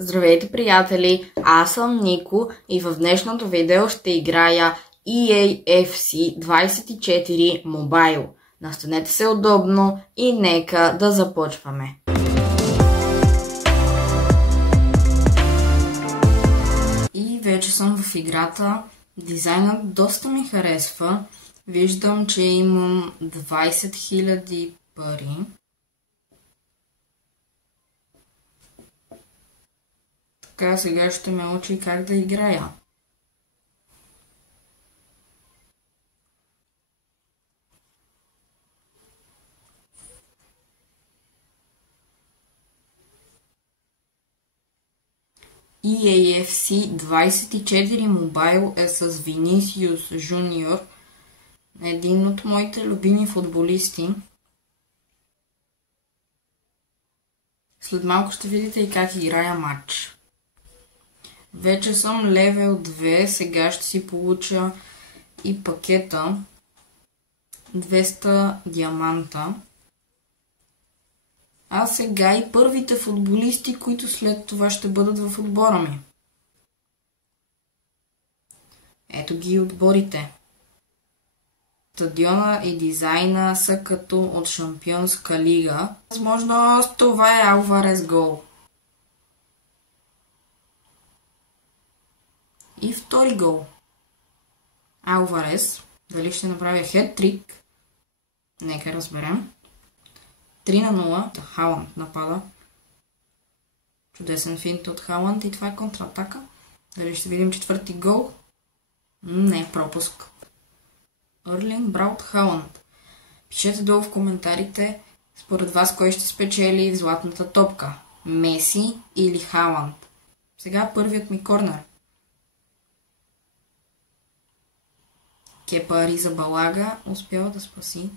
Здравейте, приятели! Аз съм Нико и в днешното видео ще играя EA FC 24 Mobile. Настанете се удобно и нека да започваме. И вече съм в играта. Дизайнът доста ми харесва. Виждам, че имам 20 000 пари. Така, сега ще ме учи как да играя. EA FC 24 Mobile е с Винисиус Жуниор, един от моите любими футболисти. След малко ще видите и как играя матч. Вече съм левел 2, сега ще си получа и пакета 200 диаманта. А сега и първите футболисти, които след това ще бъдат в отбора ми. Ето ги отборите. Стадиона и дизайна са като от Шампионска лига. Възможно това е Алварес гол. И втори гол. Алварес. Дали ще направя хет-трик? Нека разберем. 3-0. Халанд напада. Чудесен финт от Халанд и това е контратака. Дали ще видим четвърти гол? Не, пропуск. Ерлинг Браут Халанд. Пишете долу в коментарите според вас кой ще спечели в златната топка. Меси или Халанд. Сега първият ми корнер. Кепа Аризабалага успява да спаси.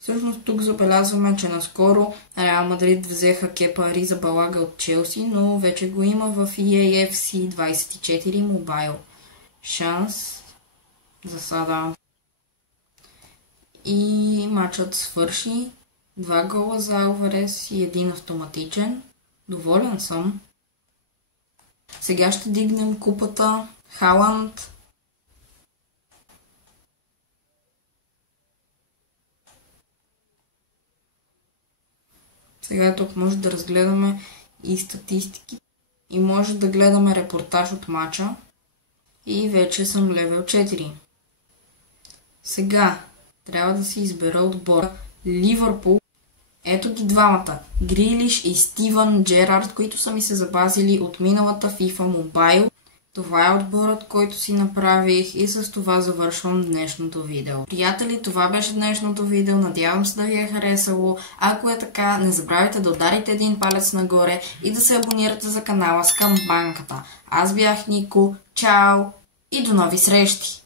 Всъщност тук забелязваме, че наскоро Реал Мадрид взеха Кепа Аризабалага от Челси, но вече го има в EA FC 24 Mobile. Шанс за сада. И матчът свърши. 2 гола за Алварес и 1 автоматичен. Доволен съм. Сега ще дигнем купата. Халанд. Сега тук може да разгледаме и статистики и може да гледаме репортаж от матча. И вече съм левел 4. Сега трябва да си избера отбора. Ливърпул. Ето ги двамата. Грилиш и Стивън Джерард, които са ми се забазили от миналата FIFA Mobile. Това е отборът, който си направих и с това завършвам днешното видео. Приятели, това беше днешното видео. Надявам се да ви е харесало. Ако е така, не забравяйте да ударите един палец нагоре и да се абонирате за канала с камбанката. Аз бях Нико. Чао и до нови срещи!